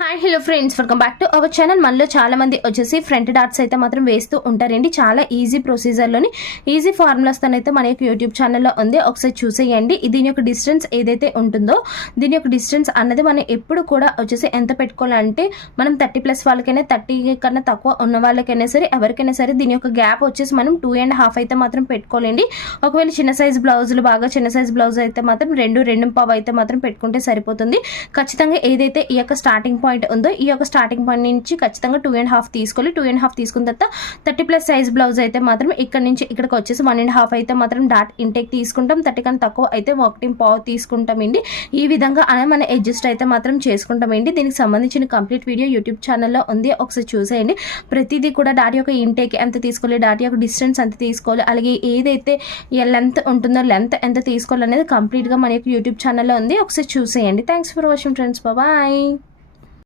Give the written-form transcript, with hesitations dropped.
Hi hello friends, welcome back to our channel. మనలో చాలా మంది వచ్చేసి ఫ్రంట్ డాట్స్ అయితే మాత్రం వేస్తూ ఉంటారండి. చాలా ఈజీ ప్రొసీజర్లోని ఈజీ ఫార్ములాస్తో అయితే మన యొక్క యూట్యూబ్ ఛానల్లో ఉంది. ఒకసారి చూసేయండి. దీని యొక్క డిస్టెన్స్ ఏదైతే ఉంటుందో దీని యొక్క డిస్టెన్స్ అన్నది మనం ఎప్పుడు కూడా వచ్చేసి ఎంత పెట్టుకోవాలంటే మనం 30+ వాళ్ళకైనా 30 కన్నా తక్కువ ఉన్న వాళ్ళకైనా సరే ఎవరికైనా సరే దీని యొక్క గ్యాప్ వచ్చేసి మనం 2.5 అయితే మాత్రం పెట్టుకోలేండి. ఒకవేళ చిన్న సైజ్ బ్లౌజులు బాగా చిన్న సైజ్ బ్లౌజ్ అయితే మాత్రం 2.5 అయితే మాత్రం పెట్టుకుంటే సరిపోతుంది. ఖచ్చితంగా ఏదైతే ఈ యొక్క స్టార్టింగ్ పాయింట్ ఉందో ఈ యొక్క స్టార్టింగ్ పాయింట్ నుంచి ఖచ్చితంగా 2.5 తీసుకోవాలి. 2.5 తీసుకున్న తర్వాత 30+ సైజ్ బ్లౌజ్ అయితే మాత్రం ఇక్కడ నుంచి ఇక్కడికి వచ్చేసి 1.5 అయితే మాత్రం డాట్ ఇంటేక్ తీసుకుంటాం. 30 కన్నా తక్కువ అయితే 1.5 తీసుకుంటామండి. ఈ విధంగా అనే మనం అడ్జస్ట్ అయితే మాత్రం చేసుకుంటామండి. దీనికి సంబంధించిన కంప్లీట్ వీడియో యూట్యూబ్ ఛానల్లో ఉంది, ఒకసారి చూసేయండి. ప్రతిదీ కూడా డాట్ యొక్క ఇంటేక్ ఎంత తీసుకోవాలి, డాట్ యొక్క డిస్టెన్స్ ఎంత తీసుకోవాలి, అలాగే ఏదైతే లెంత్ ఉంటుందో లెంత్ ఎంత తీసుకోవాలి అనేది కంప్లీట్గా మన యొక్క యూట్యూబ్ ఛానల్లో ఉంది, ఒకసారి చూసేయండి. Thanks for watching friends, bye.